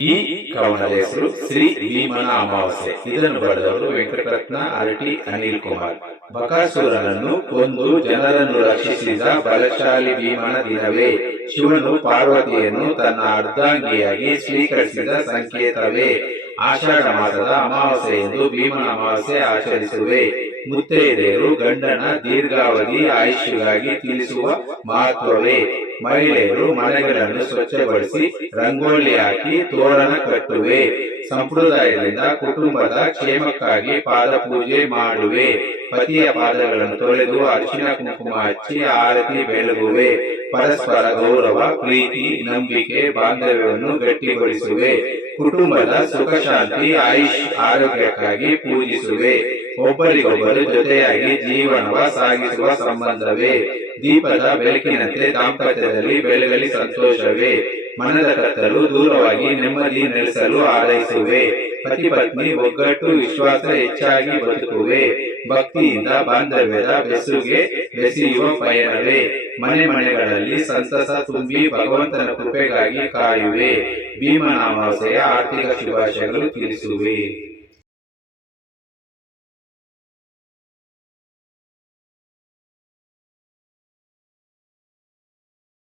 ಈ ಕವನದ ಹೆಸರು ಶ್ರೀ ಭೀಮನ ಅಮಾವಾಸ್ಯೆ. ಇದನ್ನು ಬರೆದವರು ವೆಂಕಟರತ್ನ ಅರಟಿ ಅನಿಲ್ ಕುಮಾರ್. ಬಕಾಸುರನನ್ನು ಕೊಂದು ಜನರನ್ನು ರಕ್ಷಿಸಿದ ಬಲಶಾಲಿ ಭೀಮನ ದಿನವೇ. ಶಿವನು ಪಾರ್ವತಿಯನ್ನು ತನ್ನ ಅರ್ಧಾಂಗಿಯಾಗಿ ಸ್ವೀಕರಿಸಿದ ಸಂಕೇತವೇ. ಆಷಾಢ ಮಾಸದ ಅಮಾವಾಸ್ಯೆ ಎಂದು ಭೀಮನ ಅಮಾವಾಸ್ಯೆ ಆಚರಿಸುವೆ. ಮುತ್ತೈದೆಯರು ಗಂಡನ ದೀರ್ಘಾವಧಿ ಆಯುಷ್ಯಗಾಗಿ ತಿಳಿಸುವ ಮಹತ್ವವೇ. ಮಹಿಳೆಯರು ಮನೆಗಳನ್ನು ಸ್ವಚ್ಛಗೊಳಿಸಿ ರಂಗೋಲಿ ಹಾಕಿ ತೋರಣ ಕಟ್ಟುವೆ. ಸಂಪ್ರದಾಯದಿಂದ ಕುಟುಂಬದ ಕ್ಷೇಮಕ್ಕಾಗಿ ಪಾದ ಪೂಜೆ ಮಾಡುವೆ. ಪತಿಯ ಪಾದಗಳನ್ನು ತೊಳೆದು ಅರಿಶಿನ ಕುಂಕುಮ ಹಚ್ಚಿ ಆರತಿ ಬೆಳಗುವೆ. ಪರಸ್ಪರ ಗೌರವ, ಪ್ರೀತಿ, ನಂಬಿಕೆ, ಬಾಂಧವ್ಯವನ್ನು ಗಟ್ಟಿಗೊಳಿಸುವೆ. ಕುಟುಂಬದ ಸುಖ ಶಾಂತಿ, ಆಯುಷ್, ಆರೋಗ್ಯಕ್ಕಾಗಿ ಪೂಜಿಸುವೆ. ಒಬ್ಬರಿಗೊಬ್ಬರು ಜೊತೆಯಾಗಿ ಜೀವನವ ಸಾಗಿಸುವ ಸಂಬಂಧವೇ. ದೀಪದ ಬೆಳಕಿನಂತೆ ದಾಂಪತ್ಯದಲ್ಲಿ ಬೆಳಗಲಿ ಸಂತೋಷವೇ. ಮನದ ಕತ್ತಲು ದೂರವಾಗಿ ನೆಮ್ಮದಿ ನೆಲೆಸಲು ಹಾರೈಸುವೆ. ಪತಿ ಪತ್ನಿ ಒಗ್ಗಟ್ಟು ವಿಶ್ವಾಸ ಹೆಚ್ಚಾಗಿ ಬದುಕುವೆ. ಭಕ್ತಿಯಿಂದ ಬಾಂಧವ್ಯದ ಬೆಸುಗೆ ಬೆಸೆಯುವ ಪಯಣವೇ. ಮನೆ ಮನೆಗಳಲ್ಲಿ ಸಂತಸ ತುಂಬಿ ಭಗವಂತನ ಕೃಪೆಗಾಗಿ ಕಾಯುವೆ. ಭೀಮನ ಅಮಾವಾಸ್ಯೆಯ ಆರ್ಥಿಕ ಶುಭಾಶಯಗಳು ತಿಳಿಸುವೆ.